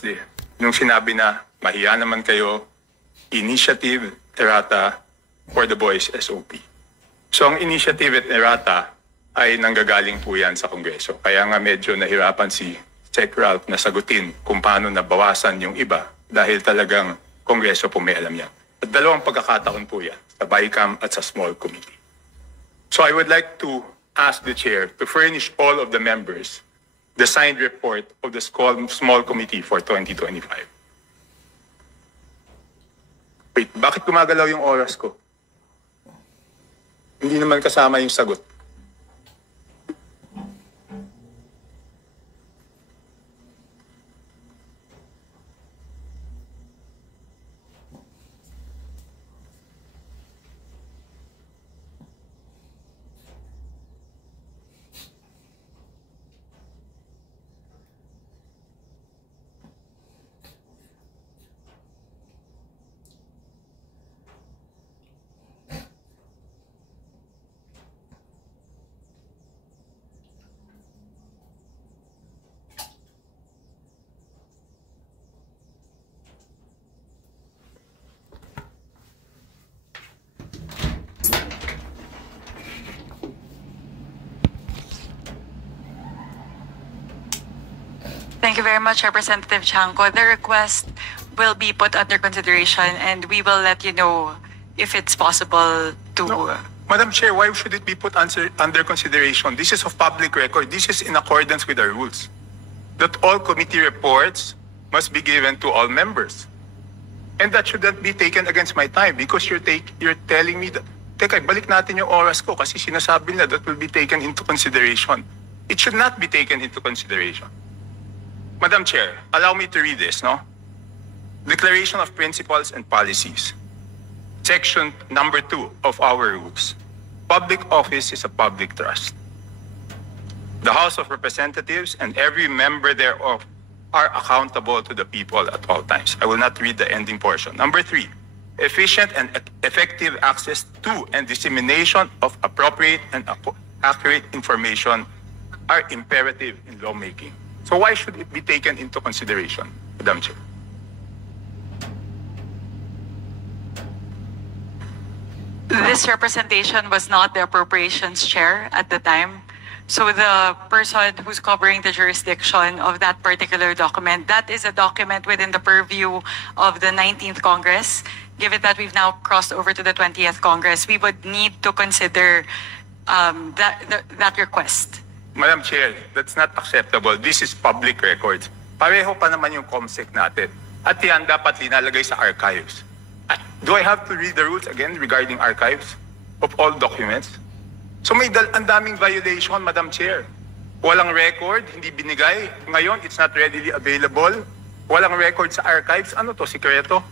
honestly, nung sinabi na mahiya naman kayo, initiative, errata, for the boys SOP. So ang initiative at errata ay nanggagaling po yan sa Kongreso. Kaya nga medyo nahirapan si Sec. Ralph na sagutin kung paano nabawasan yung iba dahil talagang Kongreso po may alam yan. At dalawang pagkakataon po yan, sa BICAM at sa small committee. So I would like to ask the chair to furnish all of the members the signed report of the small committee for 2025. Wait, bakit gumagalaw yung oras ko? Hindi naman kasama yung sagot. Thank you very much, Representative Chanco. The request will be put under consideration and we will let you know if it's possible to... No. Madam Chair, why should it be put under consideration? This is of public record. This is in accordance with our rules. That all committee reports must be given to all members. And that should not be taken against my time because you're telling me that, teka, balik natin yung oras ko kasi sinasabi na that will be taken into consideration. It should not be taken into consideration. Madam Chair, allow me to read this, no? Declaration of Principles and Policies. Section number 2 of our rules. Public office is a public trust. The House of Representatives and every member thereof are accountable to the people at all times. I will not read the ending portion. Number 3, efficient and effective access to and dissemination of appropriate and accurate information are imperative in lawmaking. So why should it be taken into consideration, Madam Chair? This representation was not the Appropriations Chair at the time. So the person who's covering the jurisdiction of that particular document, that is a document within the purview of the 19th Congress. Given that we've now crossed over to the 20th Congress, we would need to consider that request. Madam Chair, that's not acceptable. This is public records. Pareho pa naman yung COMSEC natin. At yan dapat linalagay sa archives. Do I have to read the rules again regarding archives of all documents? So may ang daming violation, Madam Chair. Walang record, hindi binigay. Ngayon, it's not readily available. Walang record sa archives. Ano to, sikreto?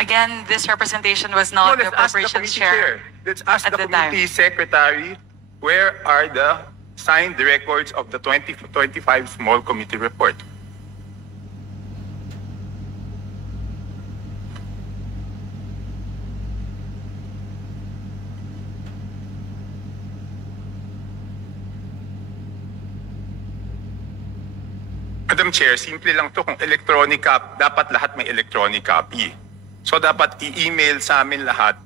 Again, this representation was not the Appropriations Chair. Let's ask the committee secretary, where are the signed records of the 2025 small committee report? Madam Chair, simple lang to. Kung electronic copy, dapat lahat may electronic copy. So dapat i-email sa amin lahat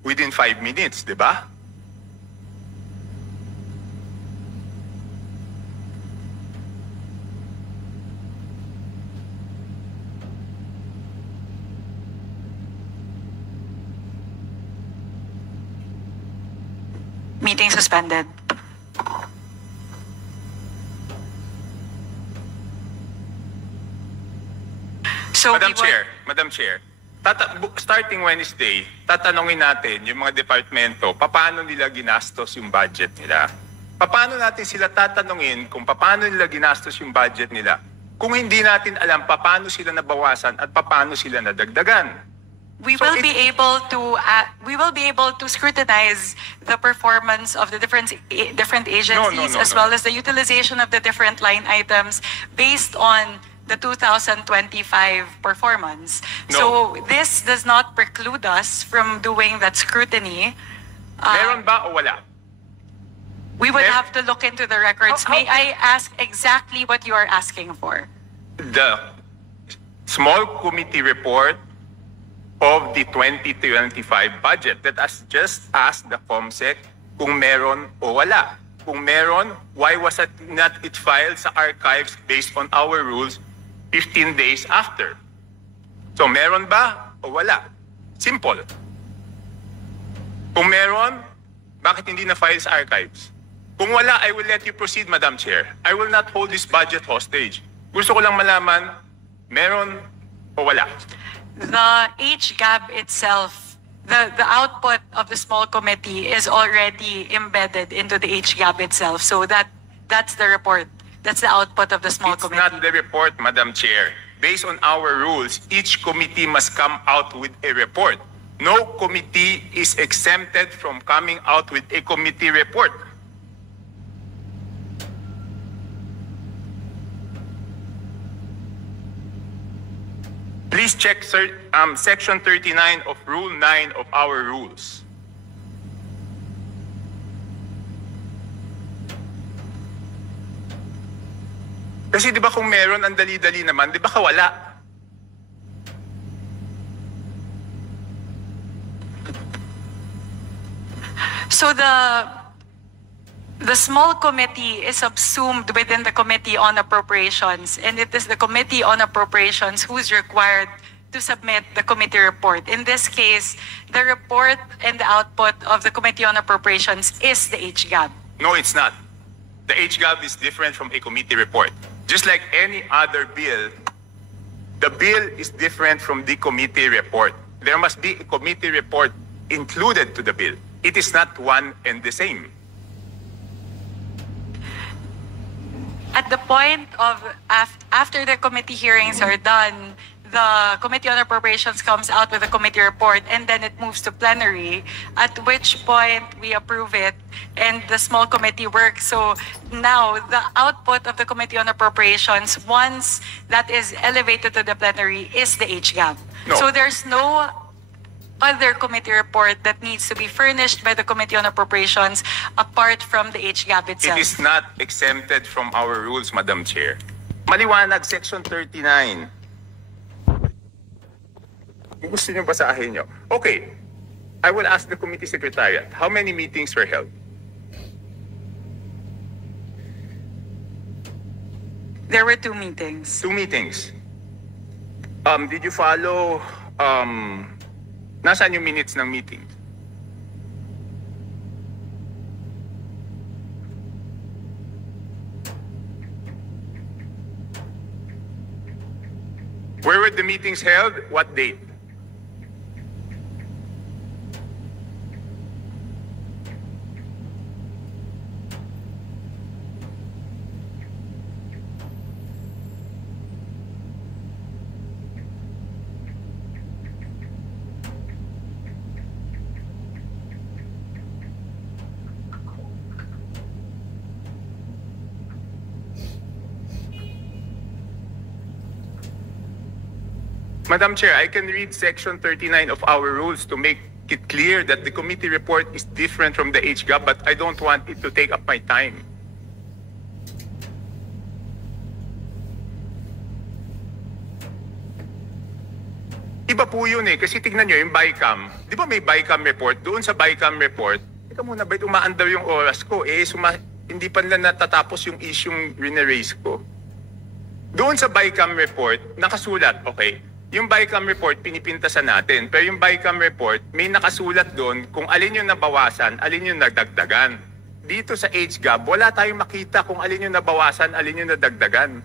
within 5 minutes, di ba? Meeting suspended. So Madam Chair, starting Wednesday, tatanungin natin yung mga departamento paano nila ginastos yung budget nila. Paano natin sila tatanungin kung paano nila ginastos yung budget nila kung hindi natin alam paano sila nabawasan at paano sila nadagdagan. We will be able to scrutinize the performance of the different agencies as well as the utilization of the different line items based on the 2025 performance. No. So this does not preclude us from doing that scrutiny. Meron ba o wala? We would Eh, have to look into the records. How- May I ask exactly what you are asking for? The small committee report of the 2025 budget that has just asked the COMSEC kung meron o wala. Kung meron, why was it not filed sa archives based on our rules 15 days after? So meron ba o wala? Simple. Kung meron, bakit hindi na-file sa archives? Kung wala, I will let you proceed, Madam Chair. I will not hold this budget hostage. Gusto ko lang malaman, meron o wala? The HGAB itself, the output of the small committee is already embedded into the HGAB itself. So that's the report. That's the output of the small It's committee. not the report, Madam Chair. Based on our rules, each committee must come out with a report. No committee is exempted from coming out with a committee report. Please check Section 39 of Rule 9 of our rules. Kasi di ba kung meron, ang dali-dali naman, di ba kawala? So the small committee is subsumed within the Committee on Appropriations, and it is the Committee on Appropriations who's required to submit the committee report. In this case, the report and the output of the Committee on Appropriations is the HGAB. No, it's not. The HGAB is different from a committee report. Just like any other bill, the bill is different from the committee report. There must be a committee report included to the bill. It is not one and the same. At the point of after the committee hearings are done, the Committee on Appropriations comes out with a committee report, and then it moves to plenary, at which point we approve it and the small committee works. So now the output of the Committee on Appropriations, once that is elevated to the plenary, is the HGAB. No. So there's no other committee report that needs to be furnished by the Committee on Appropriations apart from the HGAB itself. It is not exempted from our rules, Madam Chair. Maliwanag, Section 39. Gusto niyo basahin niyo? Okay. I will ask the committee secretariat, how many meetings were held? There were 2 meetings. 2 meetings. Did you follow, nasaan yung minutes ng meeting? Where were the meetings held? What date? Madam Chair, I can read Section 39 of our rules to make it clear that the committee report is different from the HGAB, but I don't want it to take up my time. Iba po yun eh, kasi tignan nyo yung BICAM. Di ba may BICAM report? Doon sa BICAM report, teka muna, ba't umaandar yung oras ko? Hindi pa nila natatapos yung isyong rineraise ko. Doon sa BICAM report, nakasulat, okay, yung BICAM report, pinipintasan natin. Pero yung BICAM report, may nakasulat doon kung alin yung nabawasan, alin yung nagdagdagan. Dito sa HGAB, wala tayong makita kung alin yung nabawasan, alin yung nadagdagan.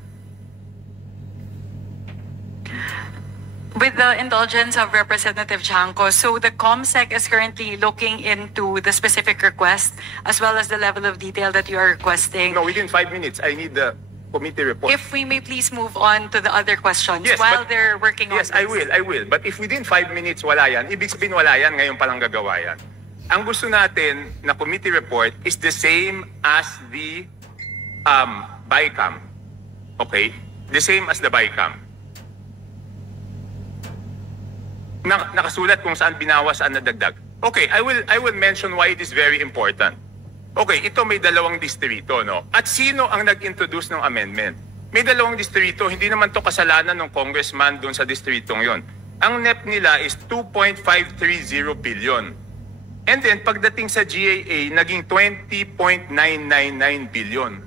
With the indulgence of Representative Chanco, so the COMSEC is currently looking into the specific request as well as the level of detail that you are requesting. No, within 5 minutes, I need the committee report. If we may please move on to the other questions Yes, while but- they're working on Yes, this. I will. But if within 5 minutes wala yan, ibig sabihin wala yan, ngayon palang gagawa yan. Ang gusto natin na committee report is the same as the BICAM. Okay? The same as the BICAM. Nakasulat kung saan binawas, saan nadagdag. Okay, I will mention why it is very important. Okay, ito may dalawang distrito, no? At sino ang nag-introduce ng amendment? May dalawang distrito, hindi naman to kasalanan ng congressman doon sa distritong yon. Ang NEP nila is 2.530 billion. And then, pagdating sa GAA, naging 20.999 billion.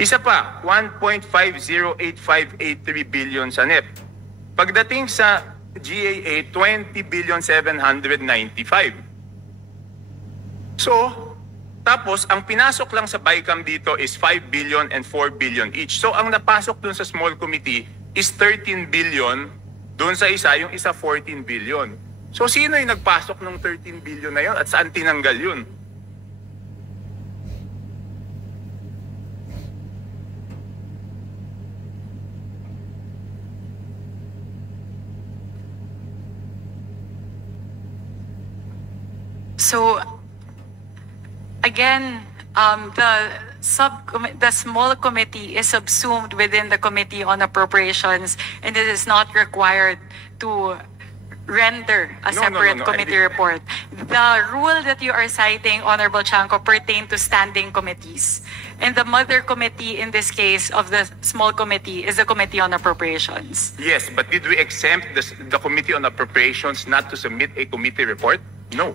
Isa pa, 1.508583 billion sa NEP. Pagdating sa GAA, 20 billion 795. So, tapos ang pinasok lang sa BICAM dito is 5 billion and 4 billion each. So, ang napasok dun sa small committee is 13 billion. Dun sa isa, yung isa 14 billion. So, sino yung nagpasok ng 13 billion na yun at saan tinanggal yun? So, again, the small committee is subsumed within the Committee on Appropriations, and it is not required to render a separate committee report. The rule that you are citing, Honorable Chanco, pertain to standing committees. And the mother committee in this case of the small committee is the Committee on Appropriations. Yes, but did we exempt the Committee on Appropriations not to submit a committee report? No.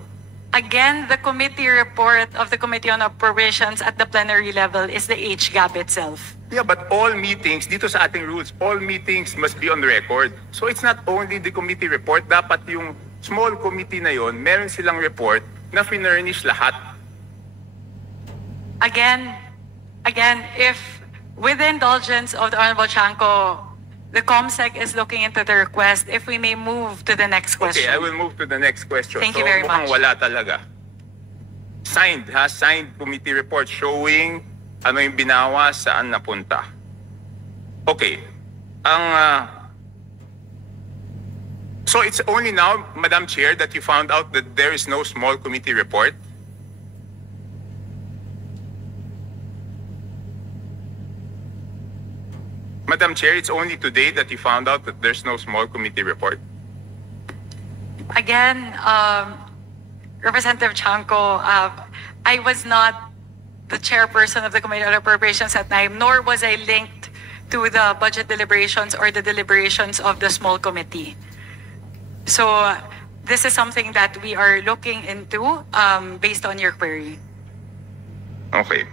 Again, the committee report of the Committee on Appropriations at the plenary level is the HGAB itself. Yeah, but all meetings, dito sa ating rules, all meetings must be on record. So it's not only the committee report, dapat yung small committee na yon, meron silang report na finurnish lahat. Again, if with the indulgence of the Honorable Chanco, the COMSEC is looking into the request, if we may move to the next question. Okay, I will move to the next question. Thank you very much. Wala talaga. Signed committee report showing ano yung binawa, saan napunta. Okay. So it's only now, Madam Chair, that you found out that there is no small committee report? Madam Chair, it's only today that you found out that there's no small committee report? Again, Representative Chanco, I was not the chairperson of the Committee on Appropriations at time, nor was I linked to the budget deliberations or the deliberations of the small committee. So this is something that we are looking into based on your query. Okay.